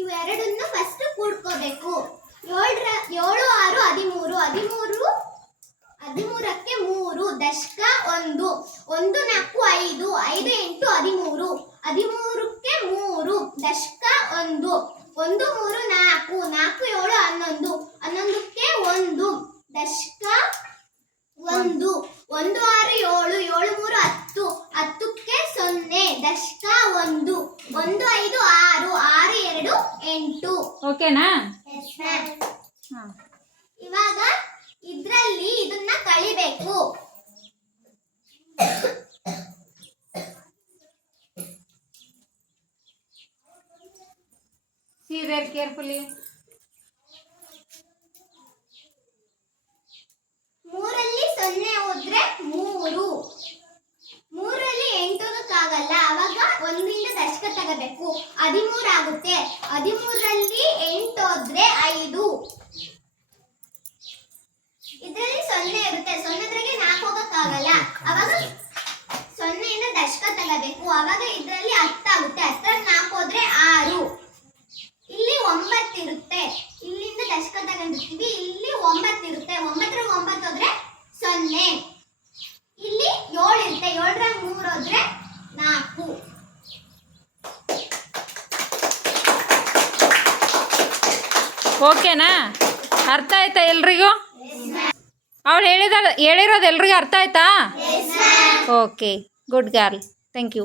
ಇವೆರಡನ್ನು ಫಸ್ಟ್ ಕೂಡ್ಕೋಬೇಕು. 7 7 6 13 13ಕ್ಕೆ 3 ದಶಕ 1 1 4 5 5 8 13 13ಕ್ಕೆ 3 ದಶಕ 1 1 3 4 4 7 11 11ಕ್ಕೆ 1 ದಶಕ 1 1 6 7 7 3 10 10ಕ್ಕೆ 0 ದಶಕ 1 1 5 6 6 2 8. ಓಕೆನಾ? ಇವಾಗ ಇದ್ರಲ್ಲಿ ಇದನ್ನ ಕಳಿಬೇಕು. See there carefully. 3ರಲ್ಲಿ 0 ಹೋದ್ರೆ 3 3ರಲ್ಲಿ 8 ಆಗಲ್ಲ. ಅವಾಗ 1ರಿಂದ ದಶಕ ತಗೋಬೇಕು. 13 ಆಗುತ್ತೆ. 13ರಲ್ಲಿ 8 ಹೋದ್ರೆ 5. ಇದರಲ್ಲಿ 0 ಇರುತ್ತೆ. 0ದ್ರಾಗೆ 4 ಹೋಗಕ್ಕಾಗಲ್ಲ. ಅವಾಗ 0ಯಿಂದ ದಶಕ ತಗೋಬೇಕು. ಅವಾಗ ಇದರಲ್ಲಿ 10 ಆಗುತ್ತೆ. 10ರಲ್ಲಿ 4 ಹೋದ್ರೆ 6. ಇಲ್ಲಿ 9 ಇರುತ್ತೆ. ಇಲ್ಲಿಂದ ದಶಕ ತಗೊಂಡಿರ್ತೀವಿ. ಇಲ್ಲಿ 9 ಇರುತ್ತೆ. 9ರಲ್ಲಿ 9 ಹೋದ್ರೆ 0. ಇಲ್ಲಿ 7 ಇರುತ್ತೆ. 7ರಲ್ಲಿ 3 ಹೋದ್ರೆ 4. ಓಕೆನಾ? ಅರ್ಥ ಆಯ್ತಾ ಎಲ್ರಿಗೂ? ಅವಳು ಹೇಳಿರೋದು ಎಲ್ರಿಗೂ ಅರ್ಥ ಆಯ್ತಾ? Okay, good girl, thank you.